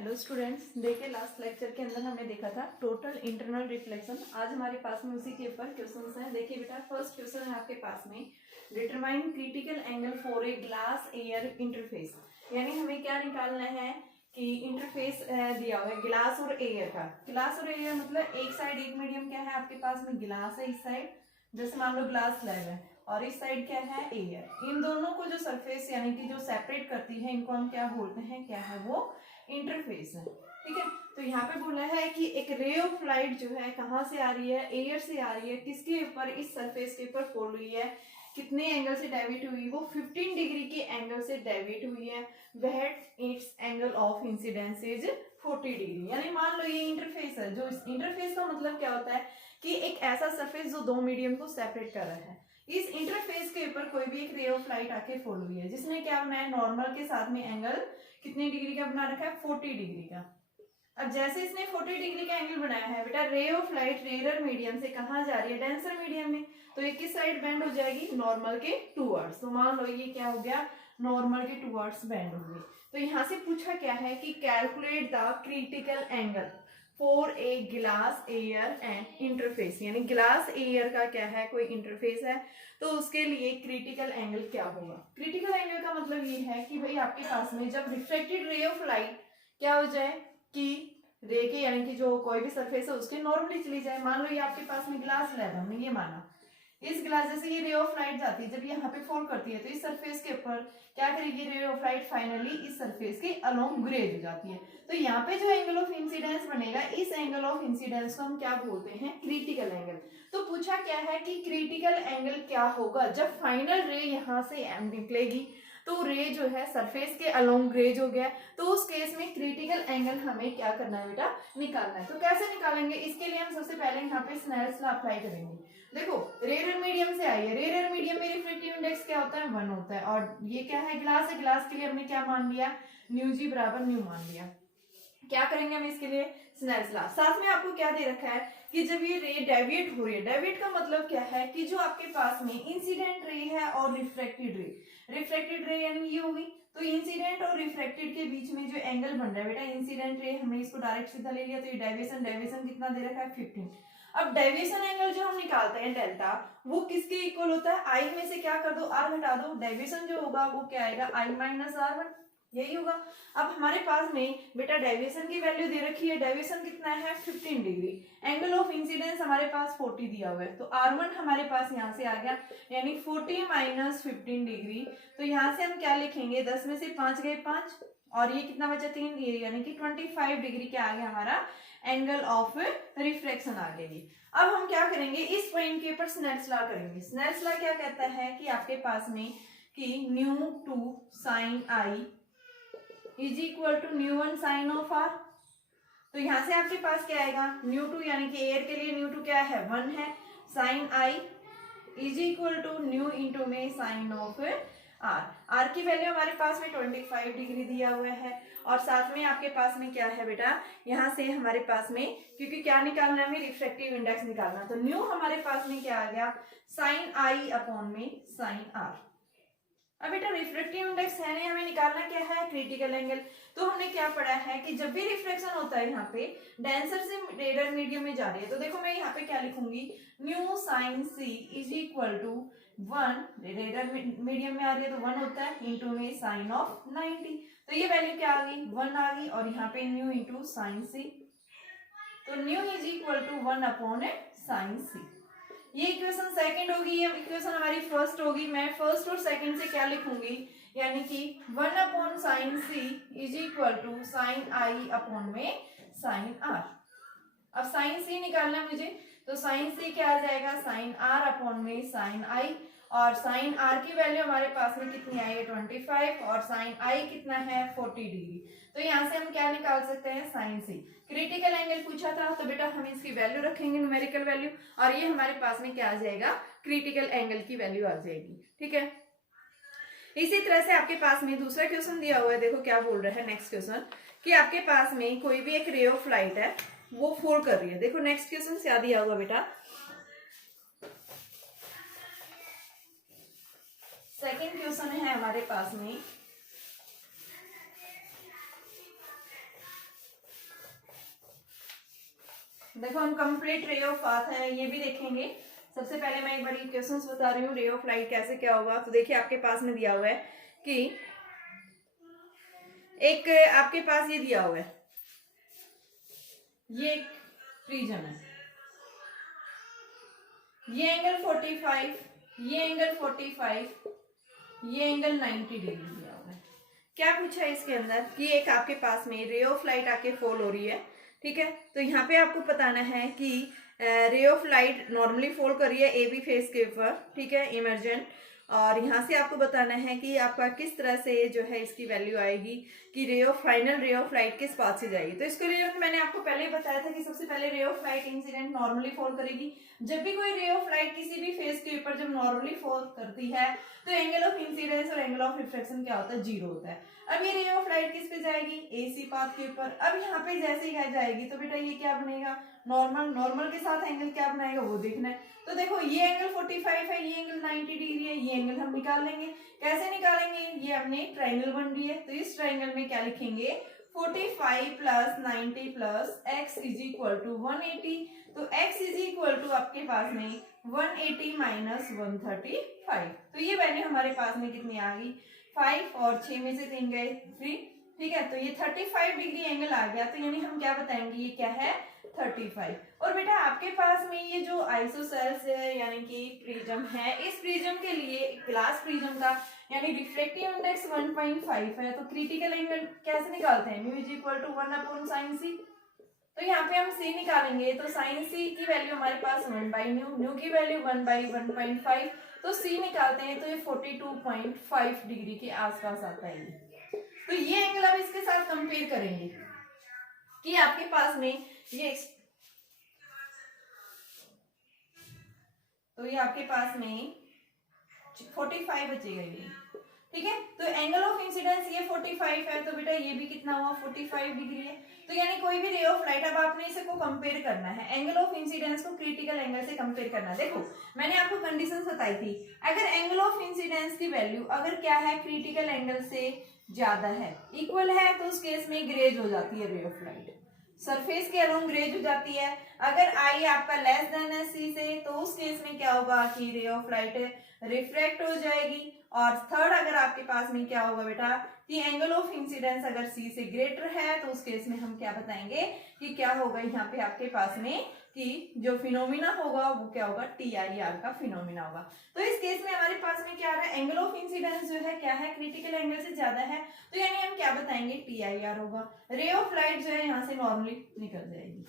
Hello students, देखिए last lecture के अंदर हमने देखा था टोटल इंटरनल रिफ्लेक्शन। आज हमारे पास में उसी के ऊपर क्वेश्चंस हैं। देखिए बेटा, फर्स्ट क्वेश्चन है आपके पास में, determine critical angle for a glass air interface. यानी हमें क्या निकालना है कि इंटरफेस दिया हुआ है ग्लास और एयर का। ग्लास और एयर मतलब एक साइड एक मीडियम क्या है आपके पास में, ग्लास है इस साइड, जैसे मान लो ग्लास स्लैब है, और इस साइड क्या है एयर। इन दोनों को जो सरफेस यानी कि जो सेपरेट करती है, इनको हम क्या बोलते हैं, क्या है वो इंटरफेस है। ठीक है, तो यहाँ पे बोला है कि एक रे ऑफ लाइट जो है कहाँ से आ रही है, एयर से आ रही है, किसके ऊपर, इस सरफेस के ऊपर फॉल हुई है, कितने एंगल से डेविएट हुई, वो 15 डिग्री के एंगल से डेविएट हुई है। वह it's angle of incidence is 40 degree. यानी मान लो ये इंटरफेस है, जो इस इंटरफेस का मतलब क्या होता है कि एक ऐसा सरफेस जो दो मीडियम को सेपरेट कर रहा है। इस इंटरफेस के ऊपर कोई भी एक रे ऑफ लाइट आके फॉल हुई है, जिसने क्या बनाया, नॉर्मल के साथ में एंगल कितने डिग्री का बना रखा है, 40 डिग्री का। अब जैसे इसने 40 डिग्री का एंगल बनाया है बेटा, रे ऑफ लाइट रेयर मीडियम से कहाँ जा रही है, डेंसर मीडियम में, तो ये किस साइड बेंड हो जाएगी, नॉर्मल के टूवर्ड्स। तो मान लो ये क्या हो गया, नॉर्मल के टूवर्ड्स बेंड हो गई। तो यहाँ से पूछा क्या है कि calculate the critical angle for a glass air and interface. यानी ग्लास एयर का क्या है, कोई इंटरफेस है, तो उसके लिए क्रिटिकल एंगल क्या होगा। क्रिटिकल एंगल का मतलब ये है कि भाई आपके पास में जब रिफ्लेक्टेड रे ऑफ लाइट क्या हो जाए कि रे के यानी कि जो कोई भी सरफेस है उसके नॉर्मली चली जाए। मान लो ये आपके पास में ग्लास लैब, हमने ये माना, इस ग्लास जैसे ये रे ऑफ लाइट जाती है, जब ये यहाँ पे फॉल करती है तो इस सरफेस के ऊपर क्या करेगी, रे ऑफ लाइट फाइनली इस सरफेस के अलोंग ग्रेज हो जाती है। तो यहाँ पे जो एंगल ऑफ इंसिडेंस बनेगा, इस एंगल ऑफ इंसिडेंस को हम क्या बोलते हैं, क्रिटिकल एंगल। तो पूछा क्या है कि क्रिटिकल एंगल क्या होगा जब फाइनल रे यहाँ से निकलेगी, तो रे जो है सरफेस के अलोंग ग्रेज हो गया, तो उस केस में क्रिटिकल एंगल हमें क्या करना है बेटा, निकालना है। तो कैसे निकालेंगे, इसके लिए हम सबसे पहले यहाँ पे स्नेल्स लॉ अप्लाई करेंगे। देखो रेयर मीडियम से आई है, रेयर मीडियम में रिफ्रैक्टिव इंडेक्स क्या होता है, 1 होता है, और ये क्या है, ग्लास है, ग्लास के लिए हमने क्या मान लिया, न्यू जी बराबर न्यू मान लिया। क्या करेंगे हम इसके लिए, स्नेल्स लॉ। साथ में आपको क्या दे रखा है कि जब ये रे डेविएट हो रही है, डेविएट का मतलब क्या है कि जो आपके पास में इंसिडेंट रे है और रिफ्रैक्टेड रे, रिफ्रैक्टेड रे यानी ये होगी, तो इंसिडेंट और रिफ्रैक्टेड के बीच में जो एंगल बन रहा है बेटा, इंसिडेंट रे हमने इसको डायरेक्ट सीधा ले लिया, तो ये डेविएशन, डेविएशन कितना दे रखा है, 15। अब डेविएशन एंगल जो हम निकालते हैं डेल्टा, वो किसके इक्वल होता है, आई में से क्या कर दो, आर घटा दो, डेविएशन जो होगा वो क्या आएगा, आई माइनस आर1, यही होगा। अब हमारे पास में बेटा डेविएशन की वैल्यू दे रखी है, डेविएशन कितना है, 15 डिग्री, एंगल ऑफ इंसिडेंस हमारे पास 40 दिया हुआ है, तो R1 हमारे पास यहाँ से आ गया, यानी 40 माइनस 15 डिग्री। तो यहाँ से हम क्या लिखेंगे, 10 में से 5 गए 5, और ये कितना बचा, 3, ये यानी कि 25 डिग्री क्या आ गया हमारा, एंगल ऑफ रिफ्लेक्शन आ गई। अब हम क्या करेंगे, इस पॉइंट के ऊपर स्नेल्स लॉ करेंगे। स्नेल्स लॉ क्या कहता है कि आपके पास में कि mu two sine i is equal to mu one sine of r. तो यहां से आपके पास क्या आएगा, न्यू टू यानी कि एयर के लिए न्यू टू क्या है, 1 है, sine i is equal to mu into में साइन ऑफ आर। आर की वैल्यू हमारे पास में 25 डिग्री दिया हुआ है, और साथ में आपके पास में क्या है बेटा, यहाँ से हमारे पास में, क्योंकि क्या निकालना है हमें, रिफ्रैक्टिव इंडेक्स निकालना, तो न्यू हमारे पास में क्या आ गया, साइन आई अपॉन में साइन आर। अब बेटा रिफ्रैक्टिव इंडेक्स है नहीं, हमें निकालना क्या है, क्रिटिकल एंगल। तो हमने क्या पढ़ा है कि जब भी रिफ्लेक्शन होता है यहाँ पे डेंसर से रेयर मीडियम में जा रही है, तो देखो मैं यहाँ पे क्या लिखूंगी, mu sine C is equal to 1, rare medium में आ रही है तो 1 होता है, इंटू में साइन ऑफ 90, तो ये वैल्यू क्या आ गई, 1 आ गई, और यहाँ पे न्यू इंटू साइन सी, तो mu is equal to 1 upon sine C. ये इक्वेशन सेकंड होगी, ये इक्वेशन हमारी फर्स्ट होगी। मैं फर्स्ट और सेकंड से क्या लिखूंगी, यानी कि 1 upon sine C is equal to sine i upon में साइन आर। अब साइन सी निकालना है मुझे, तो साइन सी क्या आ जाएगा, साइन आर अपॉन में साइन आई, और साइन आर की वैल्यू हमारे पास में कितनी आई है, 25, और साइन आई कितना है, 40 डिग्री। तो यहाँ से हम क्या निकाल सकते हैं, साइन सी। क्रिटिकल एंगल पूछा था, तो बेटा हम इसकी वैल्यू रखेंगे, न्यूमेरिकल वैल्यू, और ये हमारे पास में क्या आ जाएगा, क्रिटिकल एंगल की वैल्यू आ जाएगी। ठीक है, इसी तरह से आपके पास में दूसरा क्वेश्चन दिया हुआ है, देखो क्या बोल रहा है नेक्स्ट क्वेश्चन, कि आपके पास में कोई भी एक रे ऑफ लाइट है, वो फॉल कर रही है। देखो नेक्स्ट क्वेश्चन क्या दिया हुआ बेटा, सेकंड क्वेश्चन है हमारे पास में, देखो हम कंप्लीट रे ऑफ पाथ है ये भी देखेंगे। सबसे पहले मैं एक बार क्वेश्चंस बता रही हूँ रे ऑफ लाइट कैसे क्या होगा। तो देखिए आपके पास में दिया हुआ है कि एक आपके पास ये दिया हुआ है, ये एक प्रिज्म है, ये एंगल 45, ये एंगल 45, ये एंगल 90 डिग्री दिया हुआ है। क्या पूछा है इसके अंदर कि एक आपके पास में रे ऑफ लाइट आके फॉल हो रही है, ठीक है। तो यहाँ पे आपको बताना है कि रे ऑफ लाइट नॉर्मली फॉल कर रही है ए बी फेस के ऊपर, ठीक है, इमर्जेंट। और यहाँ से आपको बताना है कि आपका किस तरह से जो है इसकी वैल्यू आएगी कि फाइनल रे ऑफ लाइट किस पाथ से जाएगी। तो इसके लिए मैंने आपको पहले ही बताया था कि सबसे पहले रे of light incident normally fall करेगी। जब भी कोई रे ऑफ लाइट किसी भी फेस के ऊपर जब नॉर्मली फॉल करती है तो एंगल ऑफ इंसिडेंस और एंगल ऑफ रिफ्लेक्शन क्या होता है, 0 होता है। अब ये रे ऑफ लाइट किस पे जाएगी, एसी पाथ के ऊपर। अब यहाँ पे जैसे ही जाएगी तो बेटा ये क्या बनेगा, नॉर्मल। नॉर्मल के साथ एंगल क्या बनाएगा वो देखना है। तो देखो ये एंगल 45 है, ये एंगल 90 डिग्री है, ये एंगल हम निकाल लेंगे। कैसे निकालेंगे, ये हमने ट्राइंगल बन रही है तो इस ट्राइंगल में क्या लिखेंगे, 45 plus 90 plus x is equal to 180। तो x इज इक्वल टू आपके पास में 180 माइनस 135। तो ये वैल्यू हमारे पास में कितनी आ गई, 5 और 6 में से 3 गए 3, ठीक है। तो ये 35 डिग्री एंगल आ गया। तो यानी हम क्या बताएंगे, ये क्या है 35। और बेटा आपके पास में ये जो आइसोसेल्स है यानी कि प्रिज्म है, इस प्रिज्म के लिए ग्लास प्रिज्म का यानी रिफ्रैक्टिव इंडेक्स 1.5 है। तो क्रिटिकल एंगल कैसे निकालते हैं, mu is equal to 1/sin c। तो यहाँ पे हम c निकालेंगे तो sin c की वैल्यू हमारे पास 1/न्यू, न्यू की वैल्यू 1/1.5। तो c निकालते हैं तो ये 42.5 डिग्री के आसपास आता है। तो ये एंगल अब इसके साथ कंपेयर करेंगे कि आपके पास में ये, तो ये आपके पास में 45 बचेगा ये, ठीक है। तो एंगल ऑफ इंसिडेंस ये 45 है तो बेटा ये भी कितना हुआ 45 डिग्री है। तो यानी कोई भी रे ऑफ लाइट, अब आपने इसे को कंपेयर करना है, एंगल ऑफ इंसिडेंस को क्रिटिकल एंगल से कंपेयर करना है। देखो मैंने आपको कंडीशंस बताई थी, अगर एंगल ऑफ इंसिडेंस की वैल्यू अगर क्या है क्रिटिकल एंगल से ज्यादा है, इक्वल है, तो उस केस में ग्रेज हो जाती है रे ऑफ लाइट, सरफेस के अलोंग ग्रेज हो जाती है। अगर आई आपका लेस देन है सी से तो उस केस में क्या होगा कि रे ऑफ लाइट रिफ्रैक्ट हो जाएगी। और थर्ड अगर आपके पास में क्या होगा बेटा कि एंगल ऑफ इंसिडेंस अगर सी से ग्रेटर है तो उस केस में हम क्या बताएंगे कि क्या होगा यहाँ पे आपके पास में कि जो फिनोमिना होगा वो क्या होगा, TIR का फिनोमिना होगा। तो इस केस में हमारे पास में क्या आ रहा है, एंगल ऑफ इंसिडेंस जो है क्या है क्रिटिकल एंगल से ज्यादा है, तो यानी हम क्या बताएंगे TIR होगा। रे ऑफ लाइट जो है यहाँ से नॉर्मली निकल जाएगी।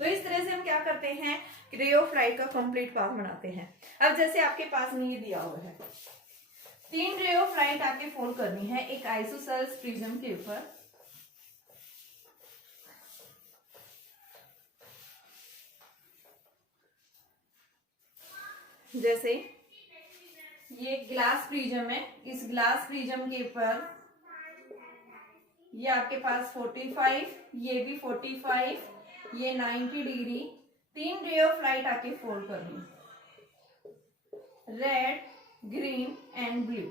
तो इस तरह से हम क्या करते हैं, रे ऑफ लाइट का कंप्लीट पाथ बनाते हैं। अब जैसे आपके पास में ये दिया हुआ है 3 रे ऑफ लाइट आके फॉल करनी है एक आइसोसेल्स प्रिज्म के ऊपर। जैसे ये ग्लास प्रिज्म है, इस ग्लास प्रिज्म के ऊपर ये आपके पास 45, ये भी 45, ये 90 डिग्री, 3 रे ऑफ लाइट आके फॉल करनी, रेड, ग्रीन एंड ब्लू।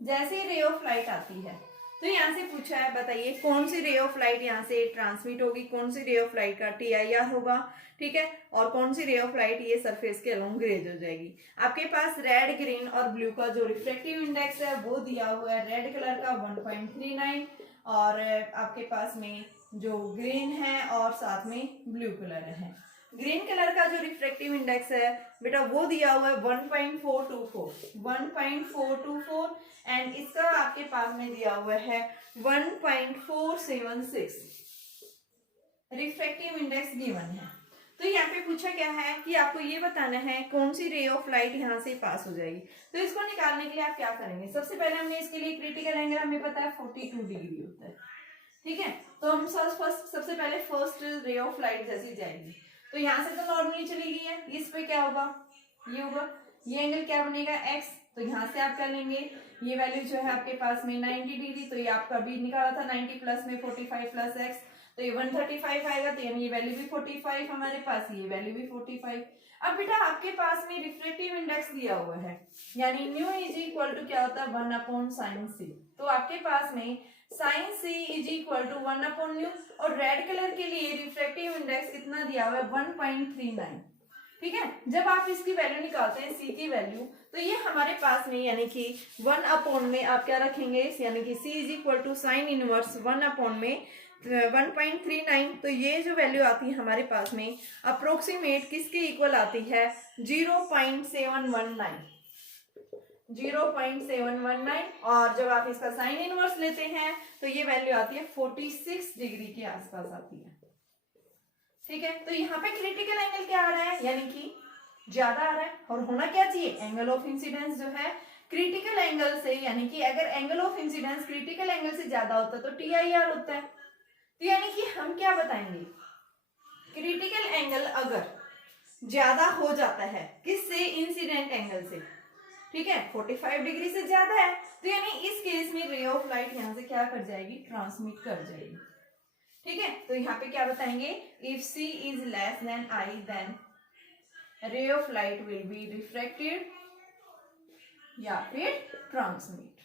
जैसे ही रे ऑफ लाइट आती है तो यहाँ से पूछा है बताइए कौन सी रे ऑफ लाइट यहाँ से ट्रांसमिट होगी, कौन सी रे ऑफ लाइट का TIR होगा, ठीक है, और कौन सी रे ऑफ लाइट ये सरफेस के अलोंग ग्रेज हो जाएगी। आपके पास रेड, ग्रीन और ब्लू का जो रिफ्लेक्टिव इंडेक्स है वो दिया हुआ है, रेड कलर का 1.39 और आपके पास में जो ग्रीन है और साथ में ब्लू कलर है। ग्रीन कलर का जो रिफ्रैक्टिव इंडेक्स है बेटा वो दिया हुआ है 1.424 एंड इसका आपके पास में दिया हुआ है 1.476 रिफ्रैक्टिव इंडेक्स गिवन है। तो यहाँ पे पूछा क्या है कि आपको ये बताना है कौन सी रे ऑफ लाइट यहाँ से पास हो जाएगी। तो इसको निकालने के लिए आप क्या करेंगे, सबसे पहले हमने इसके लिए क्रिटिकल एंगल हमें पता है 42 डिग्री होता है, ठीक है। तो हम सबसे पहले फर्स्ट रे ऑफ लाइट जैसी जाएगी तो यहाँ से तो नॉर्मली चली गई है, इस पे क्या होगा, ये होगा, ये एंगल क्या बनेगा x। तो यहाँ से आप क्या लेंगे, ये वैल्यू जो है आपके पास में 90 डिग्री, तो ये आपका भी निकाला था 90 प्लस में 45 प्लस x, तो ये 135 आएगा। तो यानी ये वैल्यू भी 45 हमारे पास, ये वैल्यू भी 45। अब बेटा आपके पास में रिफ्रैक्टिव इंडेक्स दिया हुआ है यानी म्यू इज इक्वल टू क्या होता है 1/sin c। तो आपके पास में sine C is equal to 1/न्यू, और रेड कलर के लिए रिफ्रैक्टिव इंडेक्स कितना दिया हुआ है 1.39। ठीक है, जब आप इसकी वैल्यू निकालते हैं सी की वैल्यू, तो ये हमारे पास में यानी कि 1 में आप क्या रखेंगे, यानी कि C is equal to sine inverse 1 में 1.39। तो ये जो वैल्यू आती है हमारे पास में अप्रोक्सीमेट किसके इक्वल आती है 0.719। 0.719, और जब आप इसका साइन इनवर्स लेते हैं तो ये वैल्यू आती है 46 डिग्री के आसपास आती है। ठीक है, तो यहाँ पे क्रिटिकल एंगल क्या आ रहा है, यानी कि ज्यादा आ रहा है, और होना क्या चाहिए, एंगल ऑफ इंसिडेंस जो है क्रिटिकल एंगल से, यानी कि अगर angle of incidence critical angle से ज्यादा होता है तो TIR होता है। तो यानी कि हम क्या बताएंगे, क्रिटिकल एंगल अगर ज्यादा हो जाता है किससे, इंसिडेंट एंगल से, ठीक है, 45 डिग्री से ज्यादा है, तो यानी इस केस में रे ऑफ लाइट यहां से क्या कर जाएगी, ट्रांसमिट कर जाएगी। ठीक है, तो यहाँ पे क्या बताएंगे, if C is less than I then ray of light will be refracted या फिर ट्रांसमिट।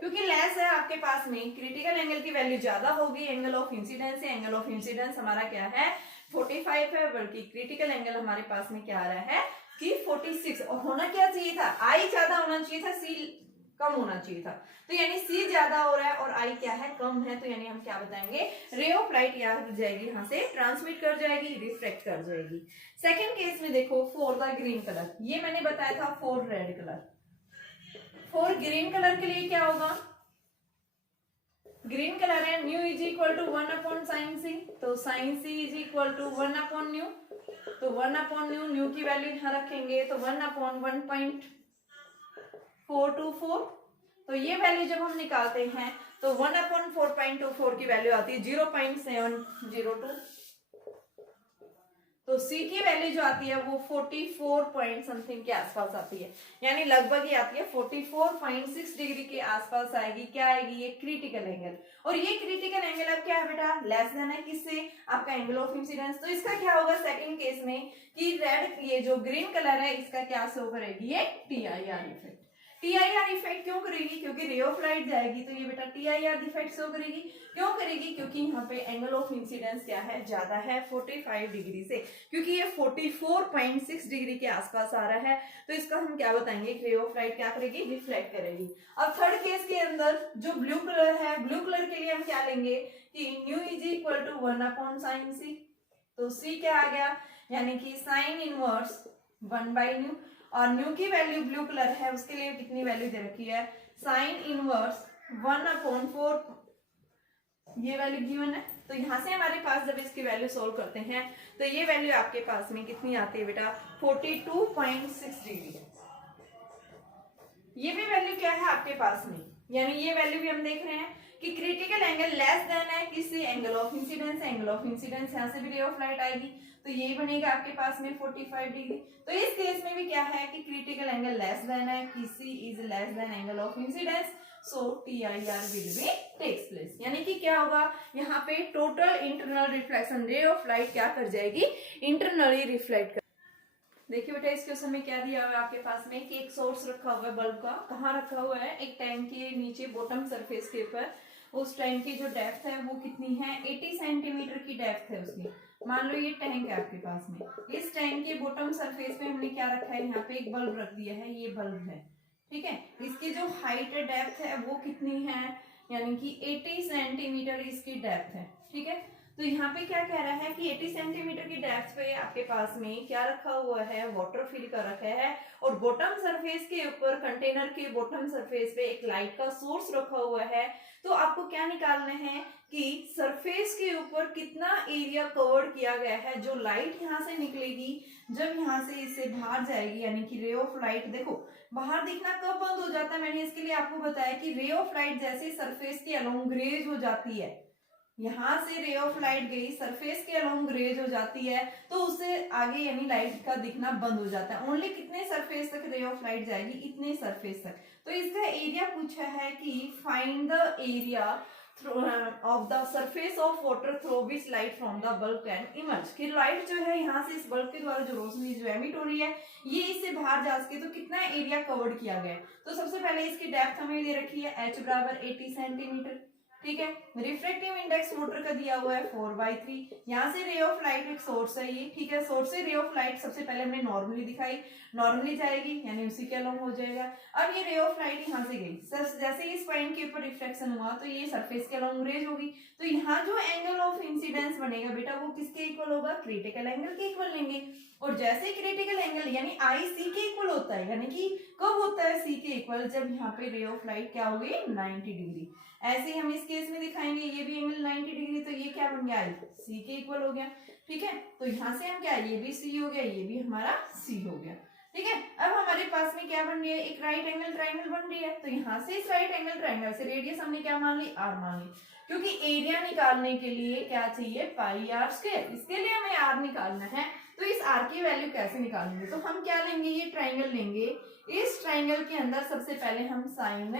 क्योंकि लेस है आपके पास में, क्रिटिकल एंगल की वैल्यू ज्यादा होगी एंगल ऑफ इंसिडेंस से। एंगल ऑफ इंसिडेंस हमारा क्या है 45 है, बल्कि क्रिटिकल एंगल हमारे पास में क्या आ रहा है कि 46, और होना क्या चाहिए था, I ज्यादा होना चाहिए था, C कम होना चाहिए था। तो यानी C ज्यादा हो रहा है और I क्या है, कम है, तो यानी हम क्या बताएंगे, रे ऑफ लाइट जाएगी यहाँ से, ट्रांसमिट कर जाएगी, रिफ्लेक्ट कर जाएगी। सेकेंड केस में देखो, फॉर द ग्रीन कलर, ये मैंने बताया था for red colour. For green colour के लिए क्या होगा, ग्रीन कलर है mu is equal to 1/sin C, तो sin C is equal to 1/न्यू, तो 1/न्यू, न्यू की वैल्यू यहाँ रखेंगे तो 1/1.424। तो ये वैल्यू जब हम निकालते हैं तो 1/4.24 की वैल्यू आती है 0.702। तो C की वैल्यू जो आती है वो 44 पॉइंट समथिंग के आसपास आती है, यानी लगभग ये आती है 44.6 डिग्री के आसपास आएगी। क्या आएगी, ये क्रिटिकल एंगल। और ये क्रिटिकल एंगल अब क्या है बेटा, लेस देन है किससे, आपका एंगल ऑफ इंसिडेंस। तो इसका क्या होगा सेकंड केस में कि रेड, ये जो ग्रीन कलर है इसका क्या शो करेगी, ये TIR इफेक्ट। TIR इफेक्ट क्यों करेगी, क्योंकि रे ऑफ लाइट जाएगी तो ये बेटा TIR इफेक्ट शो करेगी। क्यों करेगी, क्योंकि यहाँ पे एंगल ऑफ इंसिडेंस क्या है, ज्यादा है 45 डिग्री से, क्योंकि ये 44.6 डिग्री के आसपास आ रहा है। तो इसका हम क्या बताएंगे, रे ऑफ लाइट क्या करेगी, रिफ्लेक्ट करेगी। अब थर्ड केस के अंदर जो ब्लू कलर है, ब्लू कलर के लिए हम क्या लेंगे कि mu is equal to 1/sin C, तो C क्या आ गया, यानी कि साइन इनवर्स 1/न्यू, और न्यू की वैल्यू ब्लू कलर है उसके लिए कितनी वैल्यू दे रखी है, साइन इनवर्स 1/4, ये वैल्यू गिवन है। तो यहां से हमारे पास जब इसकी वैल्यू सोल्व करते हैं तो ये वैल्यू आपके पास में कितनी आती है बेटा, 42.6 डिग्री। ये भी वैल्यू क्या है आपके पास में, यानी ये वैल्यू भी हम देख रहे हैं कि क्रिटिकल एंगल लेस देन है किससे, angle of incidence. Angle of incidence यहाँ से भी रे ऑफ लाइट आएगी, तो ये बनेगा आपके पास में 45 डिग्री। तो इस केस में भी क्या है कि क्रिटिकल एंगल लेस देन है, किसी इज less than angle of incidence, so TIR will be takes place. यानी कि क्या होगा, यहाँ पे total internal reflection, ray of light क्या कर जाएगी, इंटरनली रिफ्लेक्ट कर। देखिए बेटा इस क्वेश्चन में क्या दिया हुआ है आपके पास में कि एक सोर्स रखा हुआ है बल्ब का, कहाँ रखा हुआ है, एक टैंक के नीचे बॉटम सरफेस के ऊपर। उस टैंक की जो डेप्थ है वो कितनी है, 80 सेंटीमीटर की डेप्थ है उसकी। मान लो ये टैंक है आपके पास में, इस टैंक के बॉटम सरफेस पे हमने क्या रखा है, यहाँ पे एक बल्ब रख दिया है, ये बल्ब है, ठीक है। इसकी जो हाइट डेप्थ है वो कितनी है, यानी कि 80 सेंटीमीटर इसकी डेप्थ है, ठीक है। तो यहाँ पे क्या कह रहा है कि 80 सेंटीमीटर की डेप्थ पे आपके पास में क्या रखा हुआ है, वाटर फिल कर रखा है, और बॉटम सरफेस के ऊपर, कंटेनर के बॉटम सरफेस पे एक लाइट का सोर्स रखा हुआ है। तो आपको क्या निकालना है कि सरफेस के ऊपर कितना एरिया कवर किया गया है, जो लाइट यहाँ से निकलेगी जब यहाँ से इससे बाहर जाएगी, यानी कि रे ऑफ लाइट, देखो बाहर दिखना कब बंद हो जाता है, मैंने इसके लिए आपको बताया कि रे ऑफ लाइट जैसे सरफेस के अलोंग रेज हो जाती है, यहाँ से रे ऑफ लाइट गई सरफेस के अलोंग रेज हो जाती है, तो उससे आगे यानी लाइट का दिखना बंद हो जाता है। ओनली कितने सरफेस तक रे ऑफ लाइट जाएगी, इतने सरफेस तक। तो इसका एरिया पूछा है कि find the area of the surface of water through which light from the bulb can emerge, कि लाइट जो है यहाँ से इस बल्ब के द्वारा जो रोशनी जो एमिट हो रही है ये इससे बाहर जा सके तो कितना एरिया कवर्ड किया गया है। तो सबसे पहले इसकी डेप्थ हमें दे रखी है h बराबर 80 सेंटीमीटर, ठीक है। रिफ्रेक्टिव इंडेक्स वाटर का दिया हुआ है 4/3। यहाँ से रे ऑफ लाइट एक सोर्स है ये, ठीक है। सोर्स से रे ऑफ लाइट सबसे पहले हमने नॉर्मली दिखाई, नॉर्मली जाएगी यानी उसी के अलोंग हो जाएगा। अब ये रे ऑफ लाइट यहाँ से गई, जैसे इस पॉइंट के ऊपर रिफ्लेक्शन हुआ तो ये सरफेस के अलोंग रेज होगी। तो यहाँ जो एंगल ऑफ इंसिडेंस बनेगा बेटा वो किसके इक्वल होगा, क्रिटिकल एंगल के इक्वल लेंगे। और जैसे क्रिटिकल एंगल यानी आई सी के इक्वल होता है, यानी कि कब होता है सी के इक्वल, जब यहाँ पे रे ऑफ लाइट क्या होगी 90 डिग्री। ऐसे ही हम इस केस में दिखाएंगे ये भी एंगल 90 डिग्री, तो ये क्या बन गया सी के इक्वल हो गया, ठीक है। तो यहाँ से हम क्या, ये भी सी हो गया, ये भी हमारा सी हो गया, ठीक है। अब हमारे पास में क्या बन रही है, एक राइट एंगल ट्राइंगल बन रही है। तो यहाँ से इस राइट एंगल ट्राइंगल से रेडियस हमने क्या मान ली, आर मान ली, क्योंकि एरिया निकालने के लिए क्या चाहिए, पाई आर स्क्वायर। इसके लिए हमें आर निकालना है। तो इस आर की वैल्यू कैसे निकालेंगे, तो हम क्या लेंगे, ये ट्राइंगल लेंगे। इस ट्राइंगल के अंदर सबसे पहले हम साइन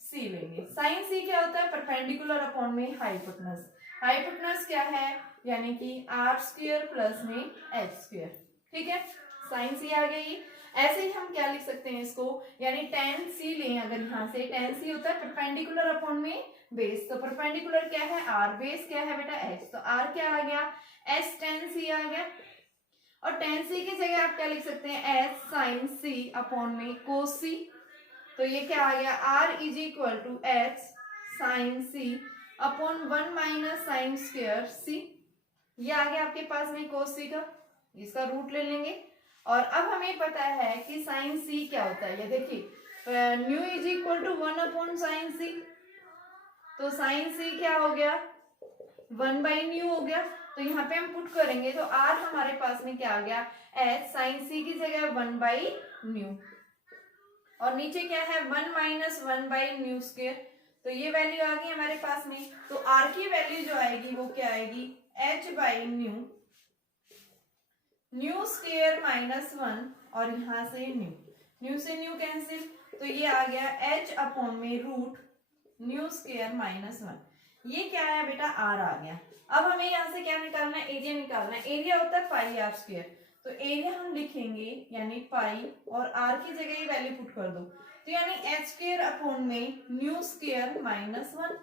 सी लेंगे। साइन सी क्या होता है, परपेंडिकुलर अपॉन में हाइपोटेनस। हाइपोटेनस क्या है, यानी कि आर स्क्वायर प्लस में एच स्क्वायर, ठीक है। साइन सी आ गई। ऐसे ही हम क्या लिख सकते हैं इसको, यानी टेन सी लें अगर, यहाँ से टेन सी होता है परपेंडिकुलर अपॉन में बेस। तो परपेंडिकुलर क्या है, आर, बेस क्या है बेटा एच, तो आर क्या आ गया, एच टेन सी आ गया। और टेन सी की जगह आप क्या लिख सकते हैं, एच साइन सी अपॉन में कोस सी। तो ये क्या आ गया, R is equal to H sine C upon 1 minus sine square C. ये आ गया आपके पास में कोस सी का, इसका रूट ले लेंगे। और अब हमें पता है कि साइन सी क्या होता है, ये देखिए mu is equal to 1 upon sine C. तो साइन सी क्या हो गया, 1 बाई न्यू हो गया। तो यहाँ पे हम पुट करेंगे तो आर हमारे पास में क्या आ गया, एच साइन सी की जगह 1 बाई न्यू, और नीचे क्या है 1 माइनस 1 बाई न्यू स्क्वायर। तो ये वैल्यू आ गई हमारे पास में। तो आर की वैल्यू जो आएगी वो क्या आएगी, H by new, new square minus 1, और यहाँ से न्यू, न्यू से न्यू कैंसिल, तो ये आ गया एच अपॉन में रूट न्यू स्क्वायर माइनस 1। ये क्या है बेटा, आर आ गया। अब हमें यहाँ से क्या निकालना है, एरिया निकालना है। एरिया होता है पाई आर स्क्वायर। तो एरिया हम लिखेंगे यानी पाई, और आर की जगह ये वैल्यू पुट कर दो, तो यानी एच स्क्वायर अपॉन में न्यू स्क्वायर माइनस 1।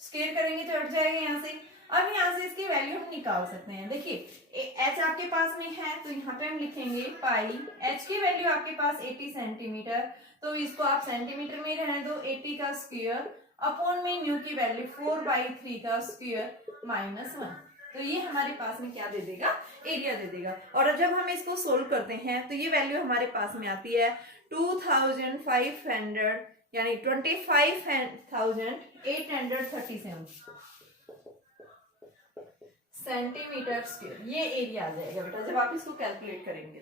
स्क्वायर करेंगे तो हट जाएगा यहाँ से। अब यहाँ से इसकी वैल्यू हम निकाल सकते हैं। देखिए एच आपके पास में है, तो यहाँ पे हम लिखेंगे पाई, एच की वैल्यू आपके पास 80 सेंटीमीटर, तो इसको आप सेंटीमीटर में रहने दो, 80 का स्क्वायर अपॉन में न्यू की वैल्यू 4/3 का स्क्वायर माइनस 1। तो ये हमारे पास में क्या दे देगा, एरिया दे देगा। और जब हम इसको सोल्व करते हैं तो ये वैल्यू हमारे पास में आती है 2500 यानी 25,837 सेंटीमीटर स्क्वायर। ये एरिया आ जाएगा बेटा जब आप इसको कैलकुलेट करेंगे,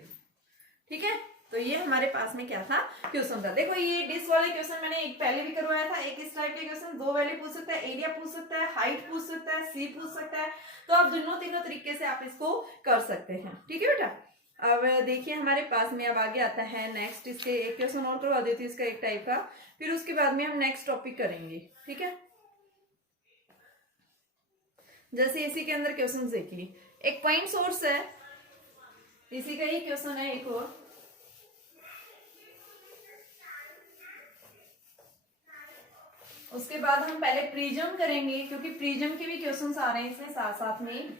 ठीक है। तो ये हमारे पास में क्या था, क्वेश्चन था। देखो ये डिस वाले क्वेश्चन मैंने एक पहले भी करवाया था। एक इस टाइप के क्वेश्चन, दो वैल्यू पूछ सकता है, एरिया पूछ सकता है, हाइट पूछ सकता है, सी पूछ सकता है। तो आप तीनों तरीके से आप इसको कर सकते हैं, ठीक है बेटा। अब देखिए हमारे पास में अब आगे आता है नेक्स्ट, इसके एक क्वेश्चन और करवा देती हूँ इसका एक टाइप का, फिर उसके बाद में हम नेक्स्ट टॉपिक करेंगे, ठीक है। जैसे इसी के अंदर क्वेश्चन देखिए, एक पॉइंट सोर्स है, इसी का ही क्वेश्चन है एक और। उसके बाद हम पहले प्रिज्म करेंगे, क्योंकि प्रिज्म के भी क्वेश्चंस आ रहे हैं इसमें साथ साथ में,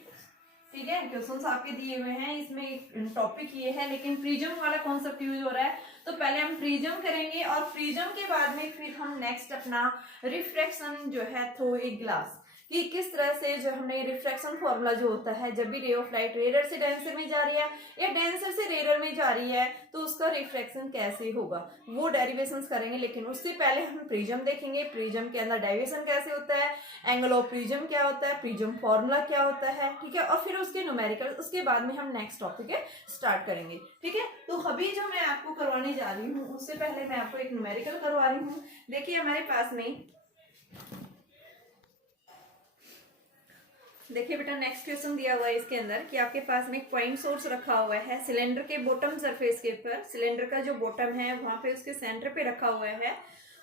ठीक है। क्वेश्चंस आपके दिए हुए हैं, इसमें टॉपिक ये है, लेकिन प्रिज्म वाला कॉन्सेप्ट यूज हो रहा है। तो पहले हम प्रिज्म करेंगे और प्रिज्म के बाद में फिर हम नेक्स्ट अपना रिफ्रैक्शन जो है थ्रू ए ग्लास, कि किस तरह से जो हमने रिफ्रैक्शन फॉर्मूला जो होता है, जब भी रे ऑफ लाइट रेयर से डेंसर में जा रही है या डेंसर से रेयर में जा रही है तो उसका रिफ्रैक्शन कैसे होगा, वो डेरिवेशंस करेंगे। लेकिन उससे पहले हम प्रिज्म देखेंगे, प्रिज्म के अंदर डेरिवेशन कैसे होता है, एंगल ऑफ प्रिज्म क्या होता है, प्रिज्म फॉर्मूला क्या होता है, ठीक है। और फिर उसके न्यूमेरिकल, उसके बाद में हम नेक्स्ट टॉपिक स्टार्ट करेंगे, ठीक है। तो अभी जो मैं आपको करवाने जा रही हूँ उससे पहले मैं आपको एक न्यूमेरिकल करवा रही हूँ। देखिए हमारे पास में, देखिए बेटा नेक्स्ट क्वेश्चन दिया हुआ है इसके अंदर कि आपके पास में एक पॉइंट सोर्स रखा हुआ है सिलेंडर के बॉटम सरफेस के ऊपर। सिलेंडर का जो बॉटम है वहां पे उसके सेंटर पे रखा हुआ है,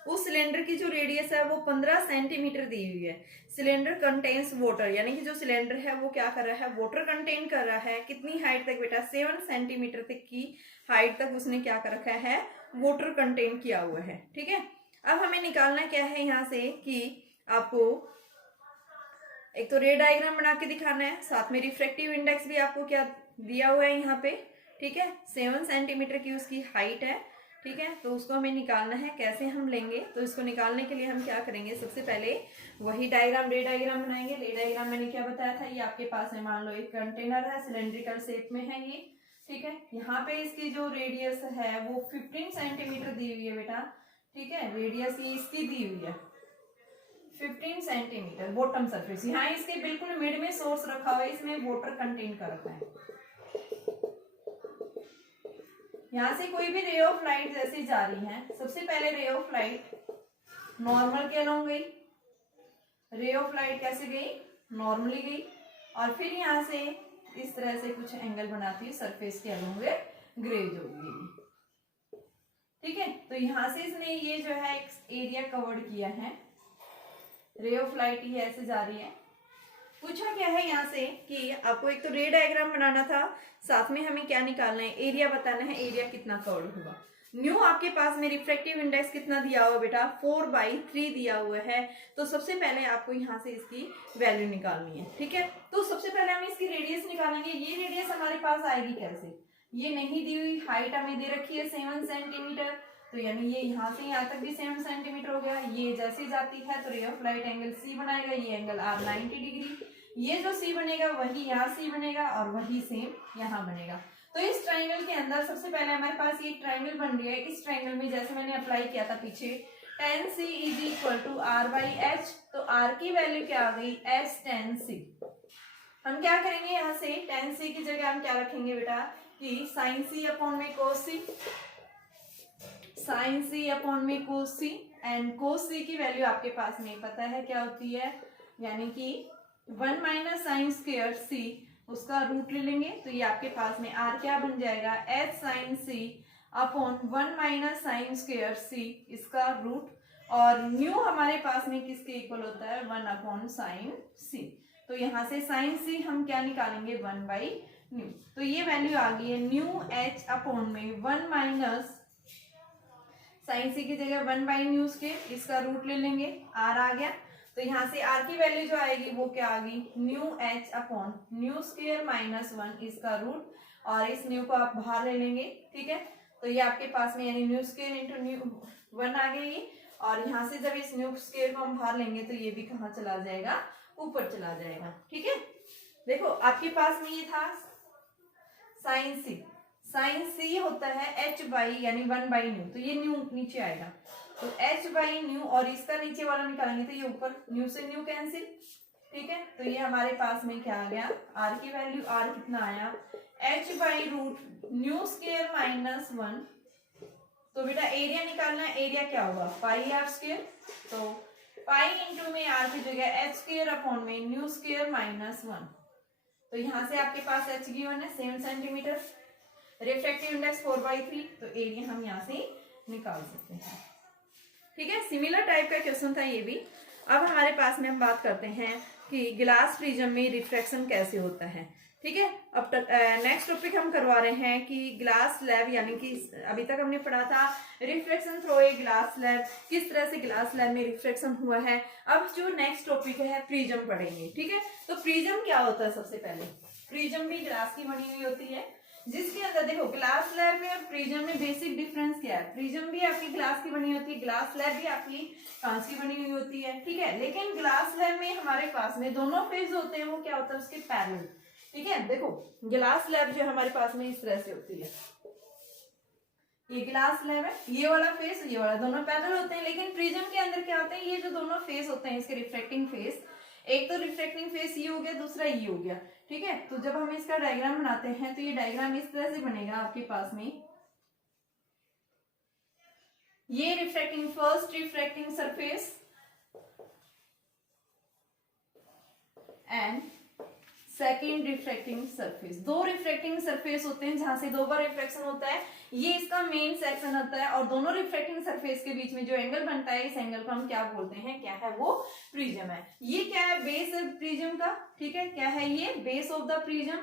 उस सिलेंडर की जो रेडियस है वो 15 सेंटीमीटर दी हुई है। सिलेंडर कंटेन्स वाटर, यानी कि जो सिलेंडर है वो क्या कर रहा है, वाटर कंटेन कर रहा है। कितनी हाइट तक बेटा, 7 सेंटीमीटर तक की हाइट तक उसने क्या कर रखा है, वाटर कंटेन किया हुआ है। ठीक है, अब हमें निकालना क्या है यहाँ से कि आपको एक तो रे डायग्राम बना के दिखाना है, साथ में रिफ्रैक्टिव इंडेक्स भी आपको क्या दिया हुआ है यहाँ पे। ठीक है, 7 सेंटीमीटर की उसकी हाइट है। ठीक है, तो उसको हमें निकालना है। कैसे हम लेंगे, तो इसको निकालने के लिए हम क्या करेंगे, सबसे पहले वही डायग्राम रे डायग्राम बनाएंगे। रे डायग्राम मैंने क्या बताया था, ये आपके पास है, मान लो एक कंटेनर है, सिलेंड्रिकल शेप में है ये। ठीक है, यहाँ पे इसकी जो रेडियस है वो 15 सेंटीमीटर दी हुई है बेटा। ठीक है, रेडियस ये इसकी दी हुई है 15 सेंटीमीटर बॉटम सरफेस। यहाँ इसके बिल्कुल मिड में सोर्स रखा हुआ है, इसमें वाटर कंटेन कर रखा है। यहाँ से कोई भी रे ऑफ लाइट जैसे जा रही है, सबसे पहले रे ऑफ लाइट नॉर्मल के अलोंग गई। रे ऑफ लाइट कैसे गई, नॉर्मली गई, और फिर यहाँ से इस तरह से कुछ एंगल बनाती है, सरफेस के अलोंग ग्रेज होगी। ठीक है, तो यहाँ से इसने ये जो है एक एरिया कवर्ड किया है। रे ऑफ लाइट ही ऐसे जा रही है। पूछा क्या है यहाँ से कि आपको एक तो रे डायग्राम बनाना था, साथ में हमें क्या निकालना है, एरिया बताना है, एरिया कितना कवर्ड होगा। न्यू आपके पास में रिफ्रैक्टिव इंडेक्स कितना दिया हुआ बेटा, 4/3 दिया हुआ है। तो सबसे पहले आपको यहाँ से इसकी वैल्यू निकालनी है। ठीक है, तो सबसे पहले हम इसकी रेडियस निकालेंगे। ये रेडियस हमारे पास आएगी कैसे, ये नहीं दी हुई, हाइट हमें दे रखी है 7 सेंटीमीटर, तो यानी ये यहाँ से यहाँ तक भी 7 सेंटीमीटर हो गया। ये जैसे जाती है तो रे ऑफ लाइट एंगल सी बनाएगा, ये एंगल आर 90 डिग्री। ये जो सी बनेगा वही यहाँ सी बनेगा, और वही सेम यहाँ बनेगा। तो इस ट्राइंगल के अंदर सबसे पहले हमारे पास ये ट्राइंगल बन रही है। इस ट्राइंगल में जैसे मैंने अप्लाई किया था पीछे, tan c is equal to r/h, तो r की वैल्यू क्या आ गई, s tan c। हम क्या करेंगे, यहाँ से tan c की जगह हम क्या रखेंगे बेटा कि sin c अपॉन में cos c, sin c upon में cos c, and cos c की वैल्यू आपके पास में पता है क्या होती है, यानी कि 1 माइनस साइन स्क्वायर c, उसका रूट ले लेंगे, तो ये आपके पास में r क्या बन जाएगा, h sine c upon 1 minus sine square c, इसका रूट, और न्यू हमारे पास में किसके इक्वल होता है, 1 अपॉन साइन c। तो यहाँ से साइन c हम क्या निकालेंगे, 1/न्यू। तो ये वैल्यू आ गई है न्यू h अपॉन में 1 माइनस साइन c की जगह 1/न्यू स्क्वायर, इसका रूट ले लेंगे, r आ गया। तो यहाँ से r की वैल्यू जो आएगी वो क्या आ गई, new h upon new square minus 1, इसका रूट, और इस न्यू को आप बाहर ले लेंगे। ठीक है, तो ये आपके पास में यानी न्यू स्क्वायर इंटू न्यू 1 आ गई, और यहाँ से जब इस न्यू स्क्वायर को हम बाहर लेंगे तो ये भी कहाँ चला जाएगा, ऊपर चला जाएगा। ठीक है, देखो आपके पास में ये था साइन सी, साइन सी होता है h बाई यानी 1/न्यू, तो ये न्यू नीचे आएगा, तो h/न्यू, और इसका नीचे वाला निकालेंगे तो ये ऊपर, न्यू से न्यू कैंसिल। ठीक है, तो ये हमारे पास में क्या आ गया, r की वैल्यू, r कितना आया, h/√न्यू स्क्वायर माइनस 1। तो बेटा एरिया निकालना है, एरिया क्या होगा, πr², तो पाई इंटू में r की जगह h² अपॉन में न्यू स्क्वायर माइनस 1। तो यहाँ से आपके पास h गिवन है 7 सेंटीमीटर, रिफ्रैक्टिव इंडेक्स 4/3, तो एरिया हम यहाँ से निकाल सकते हैं। ठीक है, सिमिलर टाइप का क्वेश्चन था ये भी। अब हमारे पास में हम बात करते हैं कि ग्लास प्रिज्म में रिफ्रैक्शन कैसे होता है। ठीक है, अब तक नेक्स्ट टॉपिक हम करवा रहे हैं कि ग्लास स्लैब, यानी कि अभी तक हमने पढ़ा था refraction through a glass slab, किस तरह से ग्लास स्लैब में रिफ्रैक्शन हुआ है। अब जो नेक्स्ट टॉपिक है प्रिज्म पढ़ेंगे। ठीक है, तो प्रिज्म क्या होता है, सबसे पहले प्रिज्म भी ग्लास की बनी हुई होती है, जिसके अंदर देखो ग्लास स्लैब में और प्रिज्म में बेसिक डिफरेंस क्या है, प्रिज्म भी आपकी ग्लास की बनी होती है, ग्लास स्लैब भी आपकी कांच की बनी हुई होती है। ठीक है, लेकिन ग्लास स्लैब में हमारे पास में दोनों फेज होते हैं, वो क्या होता है, उसके पैरेलल। ठीक है, देखो ग्लास स्लैब जो हमारे पास में इस तरह से होती है, ये ग्लास स्लैब है, ये वाला फेस, ये वाला, दोनों पैरेलल होते हैं। लेकिन प्रिज्म के अंदर क्या होता है, ये जो दोनों फेस होते हैं इसके रिफ्लेक्टिंग फेस, एक तो रिफ्लेक्टिंग फेस ये हो गया, दूसरा ये हो गया। ठीक है, तो जब हम इसका डायग्राम बनाते हैं तो ये डायग्राम इस तरह से बनेगा आपके पास में, ये reflecting, first reflecting surface and second refracting surface. दो रिफ्रैक्टिंग सरफेस होते हैं जहां से दो बार रिफ्लेक्शन होता है, ये इसका मेन सेक्शन होता है, और दोनों रिफ्रैक्टिंग सरफेस के बीच में जो एंगल बनता है, इस एंगल को हम क्या बोलते हैं, क्या है वो, प्रिज्म है। ये क्या है, बेस है प्रिज्म का, ठीक है, क्या है ये, बेस ऑफ द प्रिज्म।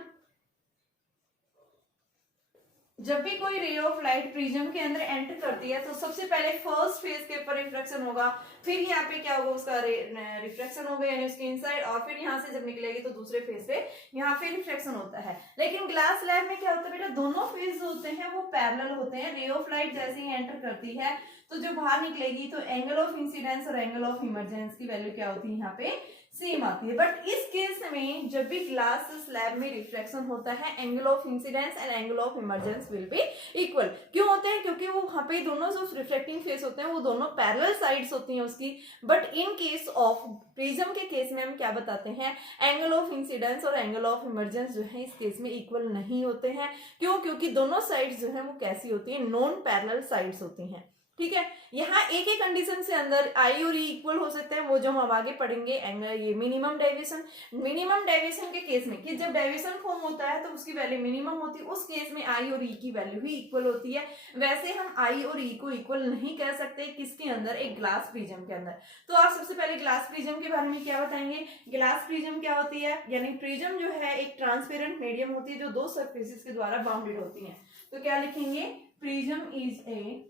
जब भी कोई रे ऑफ लाइट प्रिज्म के अंदर एंटर करती है तो सबसे पहले फर्स्ट फेज के ऊपर रिफ्लेक्शन होगा, फिर यहाँ पे क्या होगा, उसका रिफ्लेक्शन होगा यानी उसके इनसाइड, और फिर यहाँ से जब निकलेगी तो दूसरे फेज पे यहाँ पे रिफ्लेक्शन होता है। लेकिन ग्लास स्लैब में क्या होता है बेटा, दोनों फेज होते हैं वो पैरेलल होते हैं। रे ऑफ लाइट जैसे ही एंटर करती है तो जो बाहर निकलेगी तो एंगल ऑफ इंसिडेंस और एंगल ऑफ इमरजेंस की वैल्यू क्या होती है, यहाँ पे सेम आती है। बट इस केस में जब भी ग्लास स्लैब में रिफ्लेक्शन होता है, angle of incidence and angle of emergence will be equal. क्यों होते हैं, क्योंकि वो वहां पे दोनों जो रिफ्लेक्टिंग फेस होते हैं वो दोनों पैरेलल साइड्स होती हैं उसकी। But in case of prism के केस में हम क्या बताते हैं, एंगल ऑफ इंसिडेंस और एंगल ऑफ इमरजेंस जो है इस केस में इक्वल नहीं होते हैं। क्यों, क्योंकि दोनों साइड्स जो है वो कैसी होती है, नॉन पैरेलल साइड्स होती हैं, ठीक है। यहाँ एक ही कंडीशन से अंदर आई और ई इक्वल हो सकते हैं, वो जो हम आगे पढ़ेंगे, एंगल ये मिनिमम डेविएशन के केस में कि जब डेविएशन फॉर्म होता है तो उसकी वैल्यू मिनिमम होती है, उस केस में आई और ई की वैल्यू ही इक्वल होती है। वैसे हम आई और ई को इक्वल नहीं कह सकते किसके अंदर, एक ग्लास प्रिज्म के अंदर। तो आप सबसे पहले ग्लास प्रिज्म के बारे में क्या बताएंगे, ग्लास प्रिज्म क्या होती है, यानी प्रिज्म जो है एक ट्रांसपेरेंट मीडियम होती है जो दो सरफेसेस के द्वारा बाउंडेड होती है। तो क्या लिखेंगे, prism is a,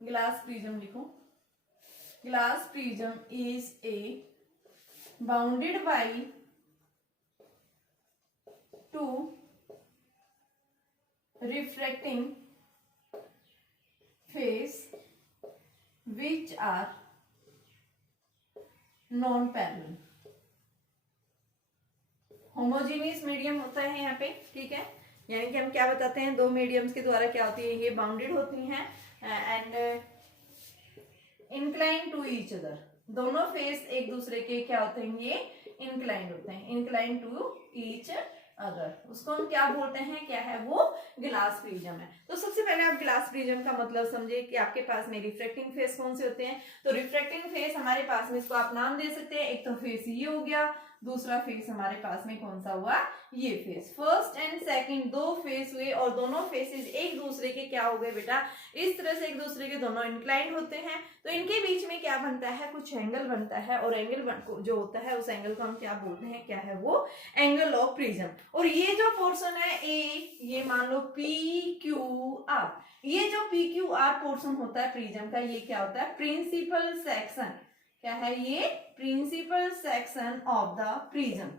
glass prism लिखो, glass prism is a bounded by two refracting face which are non parallel. Homogeneous medium होता है यहाँ पे, ठीक है, यानी कि हम क्या बताते हैं, दो मीडियम्स के द्वारा क्या होती है, ये बाउंडेड होती हैं and incline to each other. दोनों फेस एक दूसरे के क्या होते हैं, ये इंक्लाइंड होते हैं, इंक्लाइन टू ईच अदर। उसको हम क्या बोलते हैं, क्या है वो, ग्लास प्रिज्म है। तो सबसे पहले आप ग्लास प्रिज्म का मतलब समझे कि आपके पास में रिफ्रैक्टिंग फेस कौन से होते हैं। तो रिफ्रैक्टिंग फेस हमारे पास में, इसको आप नाम दे सकते हैं, एक तो फेस ये हो गया, दूसरा फेस हमारे पास में कौन सा हुआ, ये फेस। फर्स्ट एंड सेकंड दो फेस हुए और दोनों फेसेस एक दूसरे के क्या हो गए बेटा, इस तरह से एक दूसरे के दोनों इंक्लाइंड होते हैं। तो इनके बीच में क्या बनता है, कुछ एंगल बनता है, और एंगल जो होता है उस एंगल को हम क्या बोलते हैं, क्या है वो, एंगल ऑफ प्रिज्म। और ये जो पोर्शन है ए, ये मान लो पी क्यू आर, ये जो पी क्यू आर पोर्शन होता है प्रिज्म का, ये क्या होता है, प्रिंसिपल सेक्शन, क्या है ये, principal section of the prism.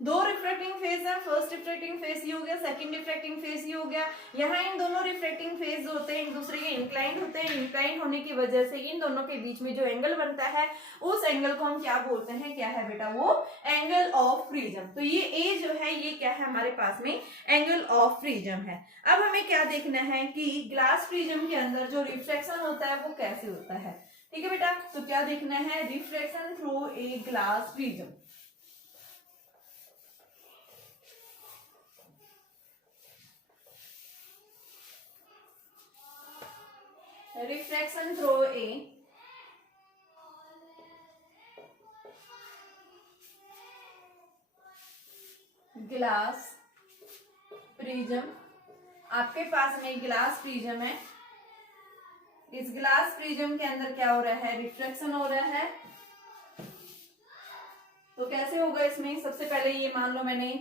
दो रिफ्रैक्टिंग फेस है, फर्स्ट रिफ्रैक्टिंग फेस ये हो गया, सेकंड रिफ्रैक्टिंग फेस ये हो गया। यहाँ इन दोनों रिफ्रैक्टिंग फेस जो होते हैं एक दूसरे के इंक्लाइंड होते हैं, इंक्लाइंड होने की वजह से इन दोनों के बीच में जो एंगल बनता है उस एंगल को हम क्या बोलते हैं, क्या है बेटा वो, एंगल ऑफ प्रिज्म। तो ये ए जो है ये क्या है हमारे पास में, एंगल ऑफ प्रिज्म है। अब हमें क्या देखना है कि ग्लास प्रिज्म के अंदर जो रिफ्लेक्शन होता है वो कैसे होता है, ठीक है बेटा। तो क्या देखना है, reflection through a glass prism. Reflection through a glass prism. आपके पास में ग्लास प्रिज्म है, इस ग्लास प्रिज्म के अंदर क्या हो रहा है, रिफ्लेक्शन हो रहा है। तो कैसे होगा इसमें, सबसे पहले ये मान लो मैंने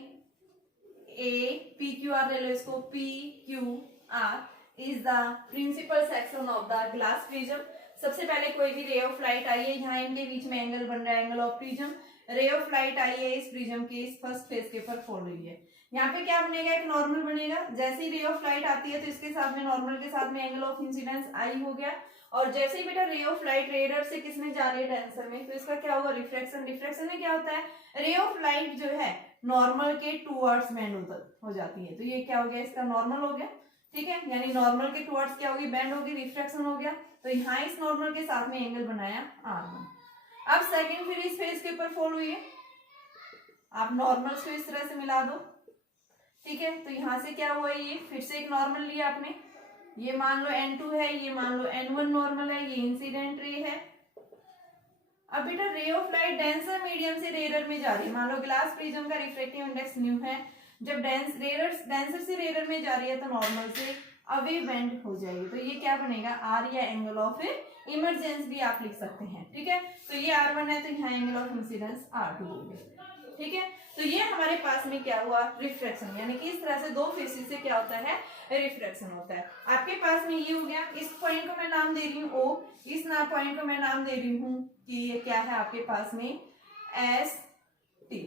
ए पी क्यू आर ले लो, इसको P Q R is the principal section of the glass prism. सबसे पहले कोई भी रे ऑफ लाइट आई है, यहाँ इनके बीच में एंगल बन रहा है, angle of prism. Ray of light आई है इस प्रिज्म के इस फर्स्ट फेस के ऊपर फॉल रही है, यहाँ पे क्या बनेगा, एक नॉर्मल बनेगा। जैसे ही रे ऑफ लाइट आती है तो इसके साथ में नॉर्मल के साथ में एंगल ऑफ इंसिडेंस आई हो गया, और जैसे ही बेटा रे ऑफ लाइट रेडर से किसमें जा रही है, डेंसर में, तो इसका क्या होगा, रिफ्लेक्शन। रिफ्लेक्शन में क्या होता है, रे ऑफ लाइट जो है नॉर्मल के टूवर्ड्स बेंड हो जाती है, तो ये क्या हो गया, इसका नॉर्मल हो गया, ठीक है, यानी नॉर्मल के टुवर्ड्स क्या होगी, बेंड होगी, रिफ्लेक्शन हो गया। तो यहाँ इस नॉर्मल के साथ में एंगल बनाया R1। अब सेकंड फिर इस फेस के ऊपर फॉल हुई है, आप नॉर्मल्स को इस तरह से मिला दो, ठीक है। तो यहाँ से क्या हुआ, ये फिर से एक नॉर्मल लिया आपने, ये मान लो N2 है, ये मान लो N1 नॉर्मल है, ये इंसिडेंट रे है, अब बेटा रे ऑफ लाइट डेंसर मीडियम से रेयर में जा रही है, मान लो ग्लास प्रिज्म का रिफ्रैक्टिव इंडेक्स न्यू है, जब डेंसर से रेयर में जा रही है तो नॉर्मल से अवे बेंड हो जाएगी, तो ये क्या बनेगा आर या एंगल ऑफ इमरजेंस भी आप लिख सकते हैं, ठीक है। तो ये R1 है तो यहाँ एंगल ऑफ इंसिडेंस R2 हो गया, ठीक है। तो ये हमारे पास में क्या हुआ रिफ्रैक्शन, यानी कि इस तरह से दो फेसेस से क्या होता है रिफ्रैक्शन होता है। आपके पास में ये हो गया, इस पॉइंट को मैं नाम दे रही हूँ O, इस पॉइंट को मैं नाम दे रही हूँ कि ये क्या है आपके पास में एस टी,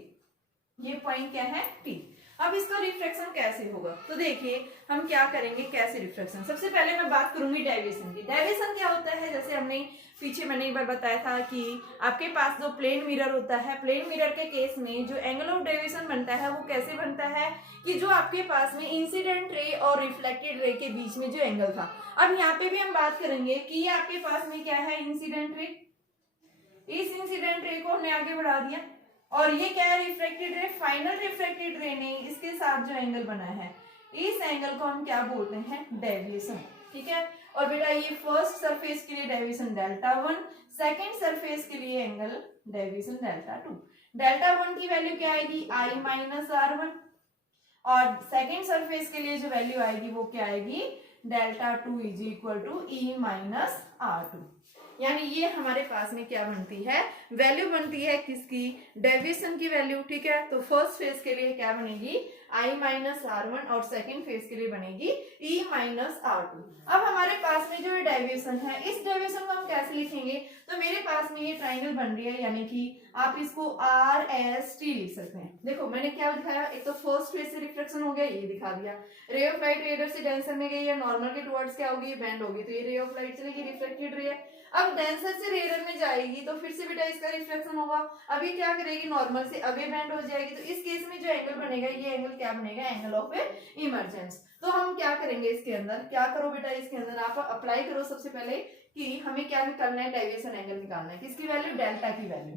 ये पॉइंट क्या है T। अब इसका रिफ्रैक्शन कैसे होगा, तो देखिए हम क्या करेंगे कैसे रिफ्रैक्शन। सबसे पहले मैं बात करूंगी डेविएशन की। डेविएशन क्या होता है, जैसे हमने पीछे मैंने एक बार बताया था कि आपके पास जो प्लेन मिरर होता है, प्लेन मिरर के केस में जो एंगल ऑफ डेविएशन बनता है वो कैसे बनता है कि जो आपके पास में इंसिडेंट रे और रिफ्लेक्टेड रे के बीच में जो एंगल था। अब यहाँ पे भी हम बात करेंगे कि ये आपके पास में क्या है इंसिडेंट रे, इस इंसिडेंट रे को हमने आगे बढ़ा दिया, और ये क्या है रिफ्रैक्टेड रे, फाइनल रिफ्रैक्टेड रे ने इसके साथ जो एंगल बना है इस एंगल को हम क्या बोलते हैं डेविएशन, ठीक है। और बेटा ये फर्स्ट सरफेस के लिए डेविएशन डेल्टा 1, सेकंड सरफेस के लिए एंगल डेविएशन डेल्टा 2। डेल्टा 1 की वैल्यू क्या आएगी I माइनस R1, और सेकंड सरफेस के लिए जो वैल्यू आएगी वो क्या आएगी delta 2 is equal to E minus R2। यानी ये हमारे पास में क्या बनती है वैल्यू बनती है किसकी डेविएशन की वैल्यू, ठीक है। तो फर्स्ट फेज के लिए क्या बनेगी I माइनस R1 और सेकंड फेज के लिए बनेगी E माइनस R2। अब हमारे पास में जो डेविएशन है इस डेविएशन को हम कैसे लिखेंगे, तो मेरे पास में ये ट्राइंगल बन रही है, यानी कि आप इसको RST लिख सकते हैं। देखो मैंने क्या दिखाया, एक तो फर्स्ट फेज से रिफ्लेक्शन हो गया ये दिखा दिया, रे ऑफ लाइट रेडर से डेंसर में गई है, नॉर्मल के टुवर्ड्स क्या होगी बेंड होगी, तो ये रे ऑफ लाइट चलेगी रिफ्लेक्टेड रे है। अब डेंसर से रेयर में जाएगी तो फिर से बेटा इसका रिफ्लेक्शन होगा, अभी क्या करेगी नॉर्मल से अवे बेंड हो जाएगी, तो इस केस में जो एंगल बनेगा ये एंगल क्या बनेगा एंगल ऑफ इमरजेंस। तो हम क्या करेंगे इसके अंदर, क्या करो बेटा इसके अंदर आप अप्लाई करो सबसे पहले कि हमें क्या निकालना है डेविएशन एंगल निकालना है, किसकी वैल्यू डेल्टा की वैल्यू।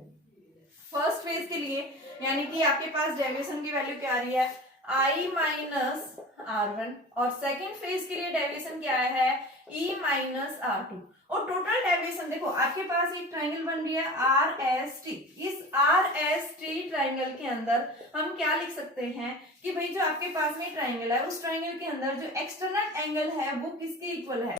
फर्स्ट फेज के लिए यानी कि आपके पास डेविएशन की वैल्यू क्या आ रही है I माइनस R1, और सेकेंड फेज के लिए डेविएशन क्या है E माइनस R2। और टोटल डेविएशन देखो आपके पास एक ट्राइंगल बन रही है RST, इस RST ट्राइंगल के अंदर हम क्या लिख सकते हैं कि भाई जो आपके पास में ट्राइंगल है उस ट्राइंगल के अंदर जो एक्सटर्नल एंगल है वो किसके इक्वल है